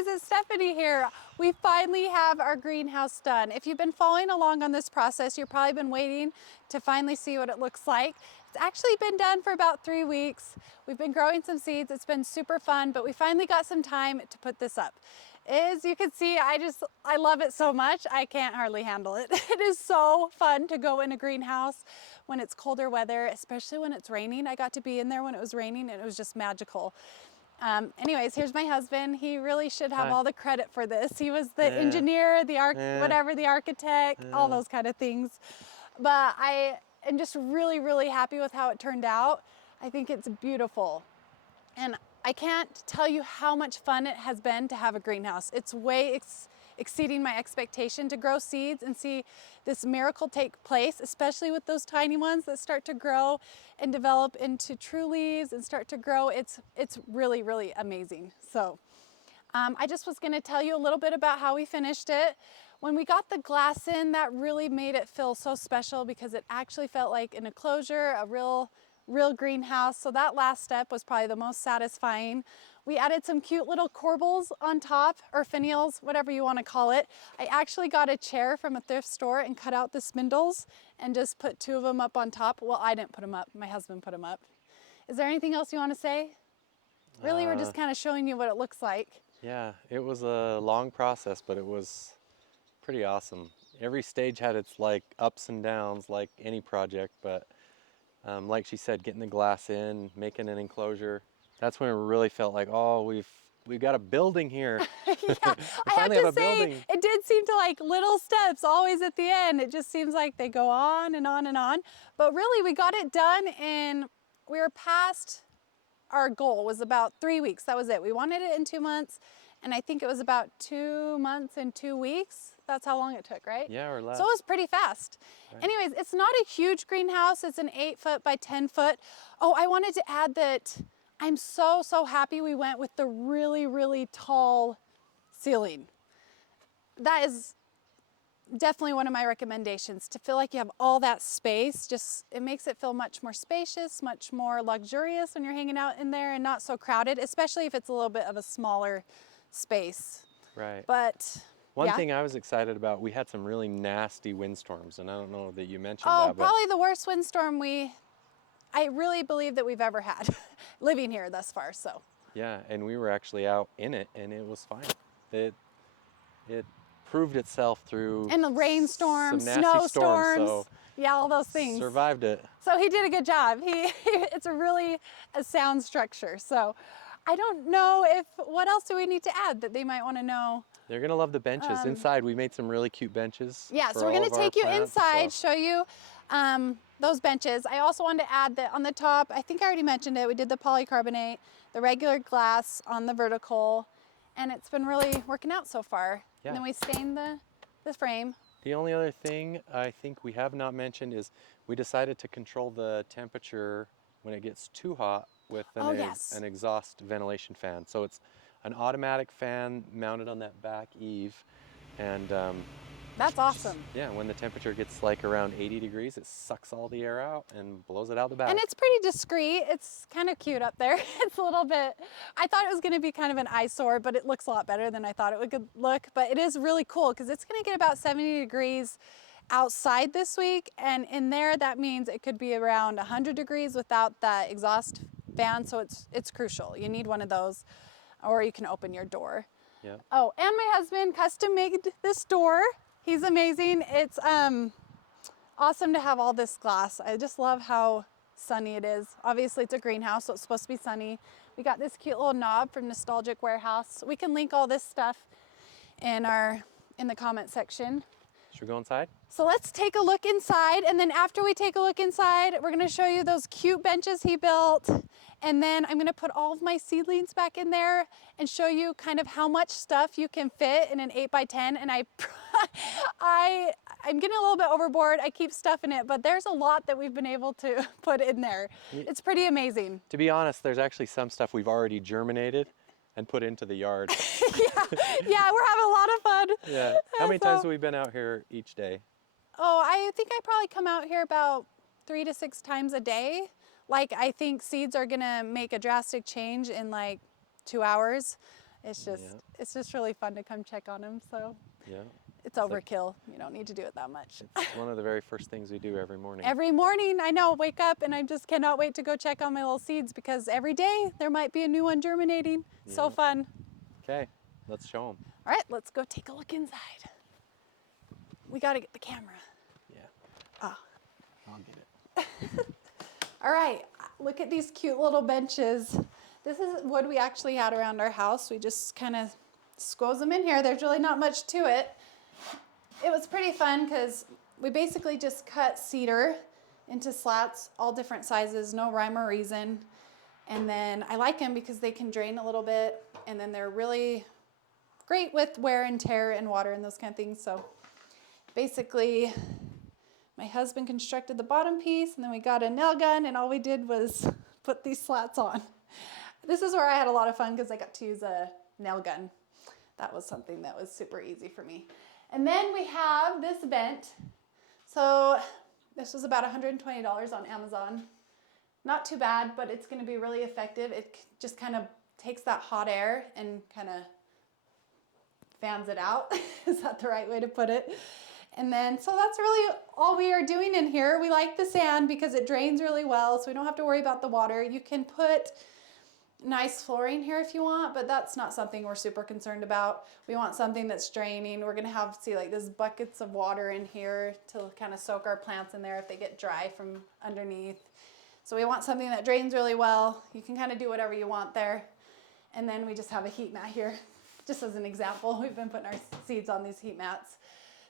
guys, it's Stephanie here. We finally have our greenhouse done. If you've been following along on this process, you've probably been waiting to finally see what it looks like. It's actually been done for about 3 weeks. We've been growing some seeds. It's been super fun, but we finally got some time to put this up. As you can see, I love it so much, I can't hardly handle it. It is so fun to go in a greenhouse when it's colder weather, especially when it's raining. I got to be in there when it was raining and it was just magical. Anyways, here's my husband. He really should have all the credit for this. He was the engineer, the architect, all those kind of things. But I am just really happy with how it turned out. I think it's beautiful. And I can't tell you how much fun it has been to have a greenhouse. It's way exceeding my expectation to grow seeds and see this miracle take place, especially with those tiny ones that start to grow and develop into true leaves and start to grow. It's really amazing. So I just was going to tell you a little bit about how we finished it. When we got the glass in, that really made it feel so special because it actually felt like an enclosure, a real greenhouse. So that last step was probably the most satisfying. We added some cute little corbels on top, or finials, whatever you want to call it. I actually got a chair from a thrift store and cut out the spindles and just put 2 of them up on top. Well, I didn't put them up, my husband put them up. Is there anything else you want to say? Really, we're just kind of showing you what it looks like. Yeah, it was a long process, but it was pretty awesome. Every stage had its like ups and downs, like any project, but like she said, getting the glass in, making an enclosure, that's when it really felt like, oh, we've got a building here. Yeah, I have to say, it did seem to like little steps always at the end. It just seems like they go on and on and on. But really, we got it done and we were past our goal. Was about 3 weeks. That was it. We wanted it in 2 months. And I think it was about 2 months and 2 weeks. That's how long it took, right? Yeah, or less. So it was pretty fast. Right. Anyways, it's not a huge greenhouse. It's an 8 foot by 10 foot. Oh, I wanted to add that I'm so happy we went with the really tall ceiling. That is definitely one of my recommendations, to feel like you have all that space. Just, it makes it feel much more spacious, much more luxurious when you're hanging out in there and not so crowded, especially if it's a little bit of a smaller space. Right. But one thing I was excited about, we had some really nasty windstorms, and I don't know that you mentioned that. but Probably the worst windstorm I really believe that we've ever had living here thus far. So yeah, and we were actually out in it and it was fine. It proved itself through and the rainstorms, snowstorms, so yeah, all those things. Survived it. So he did a good job. It's a sound structure. So I don't know what else do we need to add that they might want to know. They're gonna love the benches. Inside we made some really cute benches. Yeah, so we're gonna take you inside, show you those benches. I also wanted to add that on the top, I think I already mentioned it, we did the polycarbonate, the regular glass on the vertical, and it's been really working out so far. Yeah. And then we stained the frame. The only other thing I think we have not mentioned is we decided to control the temperature when it gets too hot with an exhaust ventilation fan. So it's an automatic fan mounted on that back eave, and that's awesome. Yeah, when the temperature gets like around 80 degrees, it sucks all the air out and blows it out the back. And it's pretty discreet. It's kind of cute up there. It's a little bit, I thought it was going to be kind of an eyesore, but it looks a lot better than I thought it would look. But it is really cool because it's going to get about 70 degrees outside this week, and in there that means it could be around 100 degrees without that exhaust fan. So it's crucial. You need one of those, or you can open your door. Yeah. Oh, and my husband custom made this door. He's amazing. It's awesome to have all this glass. I just love how sunny it is. Obviously it's a greenhouse, so it's supposed to be sunny. We got this cute little knob from Nostalgic Warehouse. We can link all this stuff in the comment section. Should we go inside? So let's take a look inside, and then after we take a look inside, we're gonna show you those cute benches he built, and then I'm gonna put all of my seedlings back in there and show you kind of how much stuff you can fit in an 8 by 10. And I'm getting a little bit overboard. I keep stuffing it, but there's a lot that we've been able to put in there. It's pretty amazing. To be honest, there's actually some stuff we've already germinated and put into the yard. yeah, we're having a lot of fun. Yeah. How many times have we been out here each day? Oh, I think I probably come out here about 3 to 6 times a day. Like, I think seeds are gonna make a drastic change in like 2 hours. It's Yeah. just really fun to come check on them. So Yeah. it's Like overkill. You don't need to do it that much. it's one of the very first things we do every morning. Every morning, I know, wake up and I just cannot wait to go check on my little seeds because every day there might be a new one germinating. So Yeah. fun. Okay, let's show them. All right, let's go take a look inside. We got to get the camera. Yeah, Oh. I'll get it. All right, look at these cute little benches. This is wood we actually had around our house. We just kind of squoze them in here. There's really not much to it. It was pretty fun because we basically just cut cedar into slats, all different sizes, no rhyme or reason. And then I like them because they can drain a little bit, and then they're really great with wear and tear and water and those kind of things. So basically, my husband constructed the bottom piece, and then we got a nail gun, and all we did was put these slats on. This is where I had a lot of fun because I got to use a nail gun. That was something that was super easy for me. And then we have this vent. So this was about $120 on Amazon. Not too bad, but it's going to be really effective. It just kind of takes that hot air and kind of fans it out. Is that the right way to put it? And then, so that's really all we are doing in here. We like the sand because it drains really well, so we don't have to worry about the water. You can put nice flooring here if you want, but that's not something we're super concerned about. We want something that's draining. We're gonna have, see, like this buckets of water in here to kind of soak our plants in there if they get dry from underneath. So we want something that drains really well. You can kind of do whatever you want there. And then we just have a heat mat here, just as an example. We've been putting our seeds on these heat mats.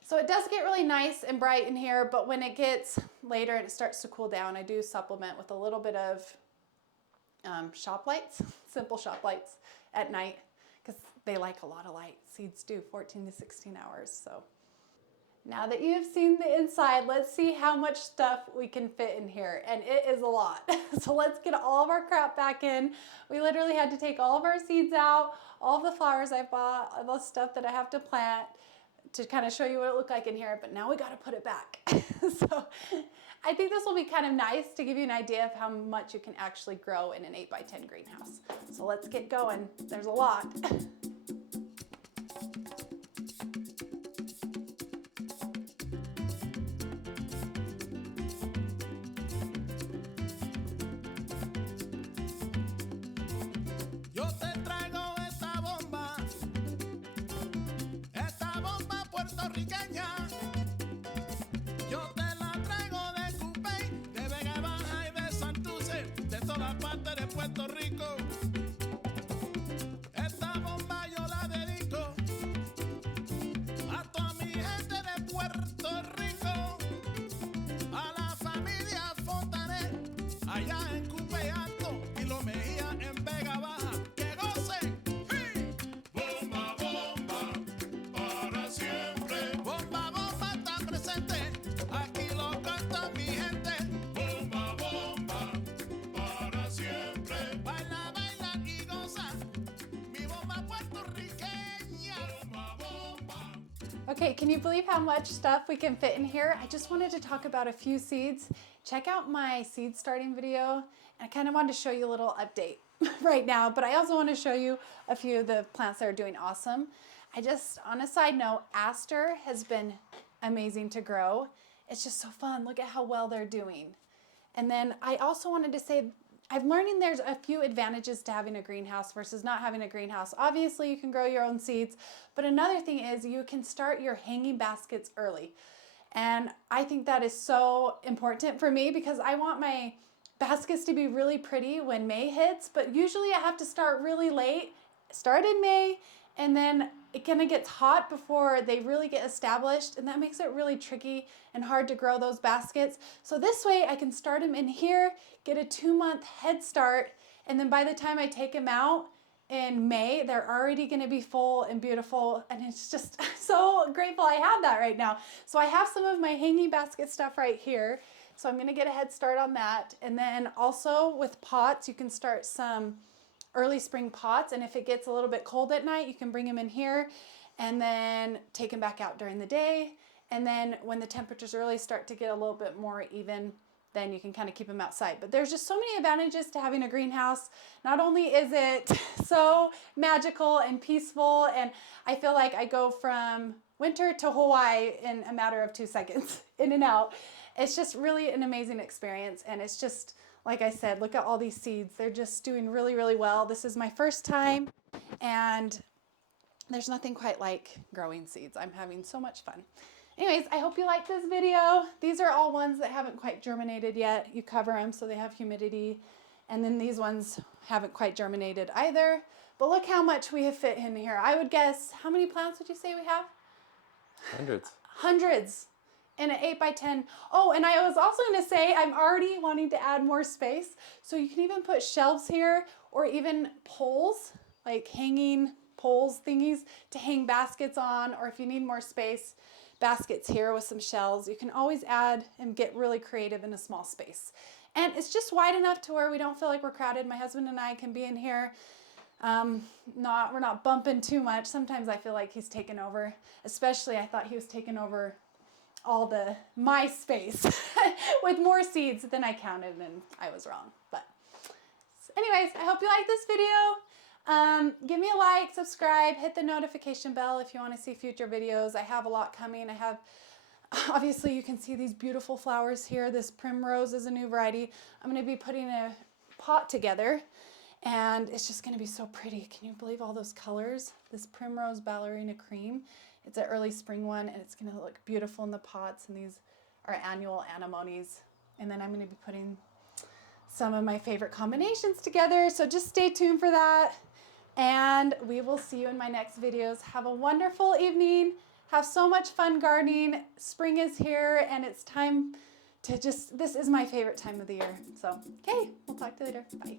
So it does get really nice and bright in here, but when it gets later and it starts to cool down, I do supplement with a little bit of shop lights, simple shop lights at night, because they like a lot of light. Seeds do 14 to 16 hours. So now that you've seen the inside, let's see how much stuff we can fit in here. And it is a lot. So let's get all of our crap back in. We literally had to take all of our seeds out, all of the flowers I bought, all the stuff that I have to plant, to kind of show you what it looked like in here, but now we got to put it back. So I think this will be kind of nice to give you an idea of how much you can actually grow in an 8x10 greenhouse. So let's get going. There's a lot. Yo te traigo esta bomba puertorriqueña. Yo te la traigo de Cupey, de Vega Baja y de Santurce, de toda parte de Puerto Rico. Esta bomba yo la dedico a toda mi gente de Puerto Rico, a la familia Fontanet, allá en Cupey Alto y Lo Mejía en Vega Baja. ¡Que gocen! ¡Sí! Bomba, bomba, para siempre. Bomba, bomba está presente, aquí lo canta mi gente. Bomba, bomba, para siempre. Baila, baila y goza, mi bomba puertorriqueña. Bomba, bomba. Okay, can you believe how much stuff we can fit in here? I just wanted to talk about a few seeds. Check out my seed starting video, and I kind of wanted to show you a little update right now, but I also want to show you a few of the plants that are doing awesome. I just, on a side note, aster has been amazing to grow. It's just so fun. Look at how well they're doing. And then I also wanted to say, I'm learning there's a few advantages to having a greenhouse versus not having a greenhouse. Obviously, you can grow your own seeds, but another thing is you can start your hanging baskets early. And I think that is so important for me because I want my baskets to be really pretty when May hits, but usually I have to start really late, start in May, and then it kind of gets hot before they really get established, and that makes it really tricky and hard to grow those baskets. So this way I can start them in here, get a 2-month head start, and then by the time I take them out in May, they're already gonna be full and beautiful, and it's just so grateful I have that right now. So I have some of my hanging basket stuff right here, so I'm gonna get a head start on that. And then also with pots, you can start some early spring pots, and if it gets a little bit cold at night, you can bring them in here and then take them back out during the day. And then when the temperatures really start to get a little bit more even, then you can kind of keep them outside. But there's just so many advantages to having a greenhouse. Not only is it so magical and peaceful, and I feel like I go from winter to Hawaii in a matter of 2 seconds, in and out. It's just really an amazing experience, and it's just, like I said, look at all these seeds. They're just doing really, really well. This is my first time, and there's nothing quite like growing seeds. I'm having so much fun. Anyways, I hope you liked this video. These are all ones that haven't quite germinated yet. You cover them so they have humidity. And then these ones haven't quite germinated either. But look how much we have fit in here. I would guess, how many plants would you say we have? Hundreds. Hundreds in an 8x10. Oh, and I was also going to say, I'm already wanting to add more space. So you can even put shelves here, or even poles, like hanging poles thingies to hang baskets on, or if you need more space, baskets here with some shelves. You can always add and get really creative in a small space. And it's just wide enough to where we don't feel like we're crowded. My husband and I can be in here. We're not bumping too much. Sometimes I feel like he's taken over. Especially I thought he was taking over all my space with more seeds than I counted, and I was wrong. But anyways, I hope you like this video. Give me a like, subscribe, hit the notification bell if you want to see future videos. I have a lot coming. Obviously you can see these beautiful flowers here. This primrose is a new variety. I'm going to be putting a pot together, and it's just going to be so pretty. Can you believe all those colors? This primrose ballerina cream. It's an early spring one, and it's going to look beautiful in the pots, and these are annual anemones. And then I'm going to be putting some of my favorite combinations together, so just stay tuned for that. And we will see you in my next videos. Have a wonderful evening. Have so much fun gardening. Spring is here, and it's time to this is my favorite time of the year. So, okay, we'll talk to you later. Bye.